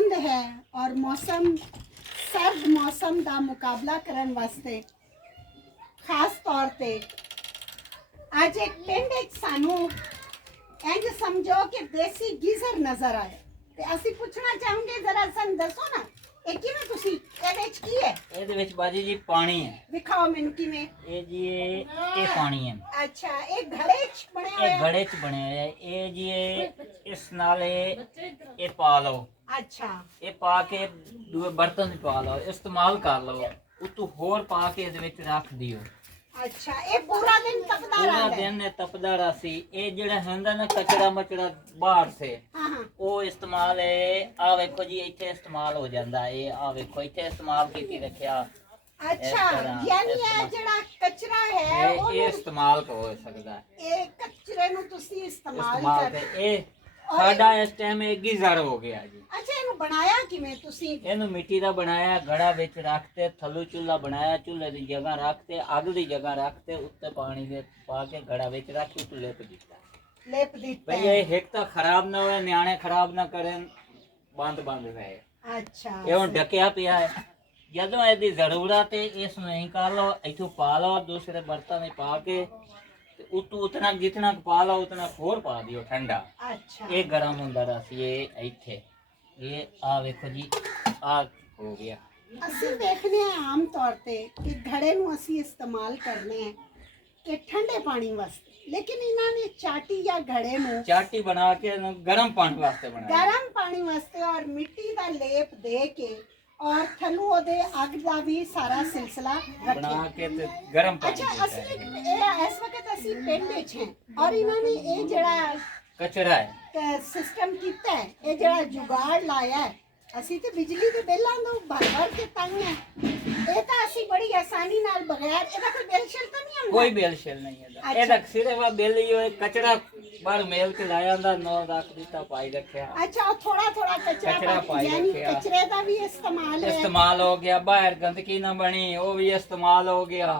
धुंध है और मौसम सर्द मौसम का मुकाबला करने वास्ते खास तौर पे आज एक पिंड एक सानू इंज समझो कि देसी गीजर नजर आए ते ਅਸੀਂ ਪੁੱਛਣਾ ਚਾਹਾਂਗੇ ਜ਼ਰਾ ਸਾਨੂੰ ਦੱਸੋ ਨਾ ਇਹ ਕਿਵੇਂ ਤੁਸੀਂ ਇਹਦੇ ਵਿੱਚ ਕੀ ਹੈ ਇਹਦੇ ਵਿੱਚ ਬਾਜੀ ਜੀ ਪਾਣੀ ਹੈ ਦਿਖਾਓ ਮੈਨੂੰ ਕਿਵੇਂ ਇਹ ਜੀ ਇਹ ਪਾਣੀ ਹੈ ਅੱਛਾ ਇਹ ਘੜੇ 'ਚ ਬਣਿਆ ਹੋਇਆ ਇਹ ਘੜੇ 'ਚ ਬਣਿਆ ਹੋਇਆ ਹੈ ਇਹ ਜੀ ਇਸ ਨਾਲ ਇਹ ਪਾ ਲਓ ਅੱਛਾ ਇਹ ਪਾ ਕੇ ਦੂਏ ਬਰਤਨ 'ਚ ਪਾ ਲਓ ਇਸਤੇਮਾਲ ਕਰ ਲਓ ਉਤੋਂ ਹੋਰ ਪਾ ਕੇ ਇਹਦੇ ਵਿੱਚ ਰੱਖ ਦਿਓ अच्छा ये पूरा दिन तपदा पूरा रहता है दिन तपदा रसी ये जेड़ा हुंदा ना कचरा मचड़ा बाहर से हाँ हाँ वो इस्तेमाल है आ देखो जी इत्थे इस्तेमाल हो जांदा है आ देखो इत्थे इस्तेमाल कीती रखया अच्छा यानी ये जेड़ा कचरा है ये इस्तेमाल हो सकदा है ये कचरे नु तुसी इस्तेमाल इस्तेमाल कर ये साडा इस टाइम एक गीजर हो गया जी अच्छा इनु बनाया किवें तुसी ਇਹਨੂੰ ਮਿੱਟੀ ਦਾ ਬਣਾਇਆ ਘੜਾ ਵਿੱਚ ਰੱਖਤੇ ਥੱਲੂ ਚੁੱਲਾ ਬਣਾਇਆ ਚੁੱਲੇ ਦੀ ਜਗ੍ਹਾ ਰੱਖਤੇ ਅੱਗ ਦੀ ਜਗ੍ਹਾ ਰੱਖਤੇ ਉੱਤੇ ਪਾਣੀ ਦੇ ਪਾ ਕੇ ਘੜਾ ਵਿੱਚ ਰੱਖ ਕੇ ਚੁੱਲੇ ਤੇ ਦਿੱਤਾ लेप दीता ਭਈ ਇਹ ਹਿੱਕ ਤਾਂ ਖਰਾਬ ਨਾ ਹੋਏ ਨਿਆਣੇ ਖਰਾਬ ਨਾ ਕਰਨ ਬੰਦ ਰਹੇ अच्छा ਇਹ ਹੁਣ ਢੱਕਿਆ ਪਿਆ ਹੈ ਜਦੋਂ ਇਹਦੀ ਜ਼ਰੂਰਤ ਹੈ ਇਸ ਨੂੰ ਨਹੀਂ ਕਰ ਲਓ ਇੱਥੋਂ ਪਾ ਲਓ ਦੂਸਰੇ ਬਰਤਨ ਵਿੱਚ ਪਾ ਕੇ ਤੇ ਉਤੋਂ ਉਤਨਾ ਜਿਤਨਾ ਪਾ ਲਓ ਉਤਨਾ ਹੋਰ ਪਾ ਦਿਓ ਠੰਡਾ अच्छा ਇਹ ਗਰਮ ਹੁੰਦਾ ਰਸ ਇਹ ਇੱਥੇ ਇਹ ਆ ਵੇਖੋ ਜੀ ਆ ਹੋ ਗਿਆ ਅਸੀਂ ਦੇਖਨੇ ਆ ਆਮ ਤੌਰ ਤੇ ਕਿ ਘੜੇ ਨੂੰ ਅਸੀਂ ਇਸਤੇਮਾਲ ਕਰਨੇ ਆ ਕਿ ਠੰਡੇ ਪਾਣੀ ਵਾਸਤੇ ਲੇਕਿਨ ਇਹਨਾਂ ਨੇ ਚਾਟੀ ਜਾਂ ਘੜੇ ਨੂੰ ਚਾਟੀ ਬਣਾ ਕੇ ਇਹਨੂੰ ਗਰਮ ਪਾਣੀ ਵਾਸਤੇ ਬਣਾਇਆ ਗਰਮ ਪਾਣੀ ਵਾਸਤੇ ਔਰ ਮਿੱਟੀ ਦਾ ਲੇਪ ਦੇ ਕੇ ਔਰ ਥੱਲੋਂ ਉਹਦੇ ਅੱਗ ਦਾ ਵੀ ਸਾਰਾ ਸਿਲਸਿਲਾ ਬਣਾ ਰੱਖਿਆ ਕੇ ਤੇ ਗਰਮ ਪਾਣੀ ਅੱਛਾ ਅਸੀਂ ਇਹ ਇਸ ਵਕਤ ਅਸੀਂ ਪਿੰਡ ਵਿੱਚ ਹਾਂ ਔਰ ਇਹਨਾਂ ਨੇ ਇਹ ਜਿਹੜਾ ਕਚਰਾ ਹੈ ਸਿਸਟਮ ਕੀਤਾ ਹੈ ਇਹ ਜਿਹੜਾ ਜੁਗਾੜ ਲਾਇਆ ਹੈ ਅਸੀਂ ਤੇ ਬਿਜਲੀ ਦੇ ਬਿੱਲਾਂ ਤੋਂ ਭਰ ਕੇ ਤੰਗ ਹੈ ਇਹ ਤਾਂ ਅਸੀਂ ਬੜੀ ਆਸਾਨੀ ਨਾਲ ਬਗੈਰ ਇਹਦਾ ਕੋਈ ਬਿੱਲ ਸ਼ਿਲ ਤਾਂ ਨਹੀਂ ਆਉਂਦਾ ਕੋਈ ਬਿੱਲ ਸ਼ਿਲ ਨਹੀਂ ਹੈ ਇਹਦਾ ਸਿਰਫ ਆ ਬਿੱਲ ਹੀ ਹੋਏ ਕਚਰਾ ਬਾਹਰ ਮੇਲ ਕੇ ਲਾਇਆ ਹੁੰਦਾ 9 ਲੱਖ ਦਿੱਤਾ ਪਾਈ ਰੱਖਿਆ अच्छा और थोड़ा थोड़ा कचरा कचरा पाई यानी रखिया। कचरे का भी इस्तेमाल है इस्तेमाल हो गया बाहर गंदगी ना बनी वो भी इस्तेमाल हो गया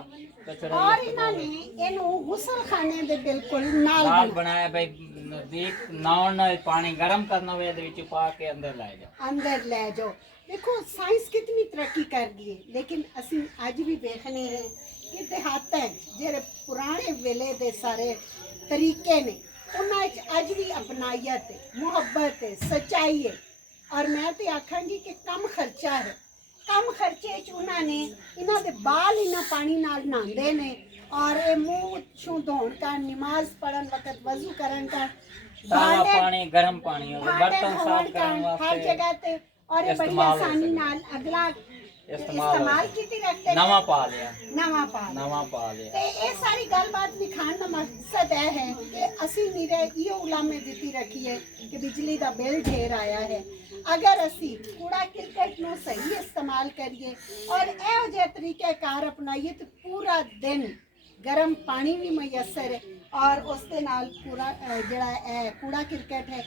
कचरा और इन्होंने इन्हों गुसल खाने दे बिल्कुल नाल नाल बनाया भाई नजदीक नाउन ना पानी गर्म करना हुए ਇਹਦੇ ਵਿੱਚ ਪਾ ਕੇ ਅੰਦਰ ਲੈ ਜਾ अंदर ले जाओ देखो साइंस कितनी तरक्की कर गई है लेकिन ਅਸੀਂ ਅੱਜ ਵੀ ਵੇਖਨੇ हैं कि देहातां ਜਿਹੜੇ ਪੁਰਾਣੇ ਵੇਲੇ ਦੇ ਸਾਰੇ ਤਰੀਕੇ ਨੇ ਉਹਨਾਂ ਵਿੱਚ ਅੱਜ ਵੀ ਅਪਨਾਈਅਤ ਹੈ ਮੁਹੱਬਤ ਹੈ ਸੱਚਾਈ ਹੈ ਔਰ ਮੈਂ ਤੇ ਆਖਾਂਗੀ ਕਿ ਕਮ ਖਰਚਾ ਹੈ ਕਮ ਖਰਚੇ ਚ ਉਹਨਾਂ ਨੇ ਇਹਨਾਂ ਦੇ ਬਾਲ ਇਹਨਾਂ ਪਾਣੀ ਨਾਲ ਨਹਾਉਂਦੇ ਨੇ और ये मुंह छू धोन का नमाज पढ़न वक्त वजू करन का ताज़ा पानी गर्म पानी हो बर्तन साफ करने हर वास्ते जगह ते और ये बड़ी इस्तेमाल हो आसानी सकता। नाल अगला इस्तेमाल इस्तेमाल कीती रखते नवा पा लिया नवा पा नवा पा लिया ते ये सारी गलबात विखाण का मकसद है कि असी नीरे ये उलामे दिती रखिए कि बिजली का बिल ढेर आया है अगर असी कूड़ा क्रिकेट नो सही इस्तेमाल करिए और यह जे तरीक़ेकार अपनाइए तो पूरा दिन गर्म पानी भी मैसर है और उसके नाल पूरा जड़ा कूड़ा क्रिकेट है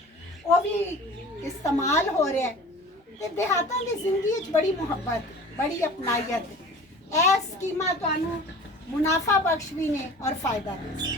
वो भी इस्तेमाल हो रहा है तो देहातां की जिंदगी बड़ी मुहब्बत बड़ी अपनाइयत है। ਇਹ ਸਕੀਮਾਂ ਤੁਹਾਨੂੰ ਮੁਨਾਫਾ ਬਖਸ਼ ਵੀ ਨੇ ਔਰ ਫਾਇਦਾ ਵੀ।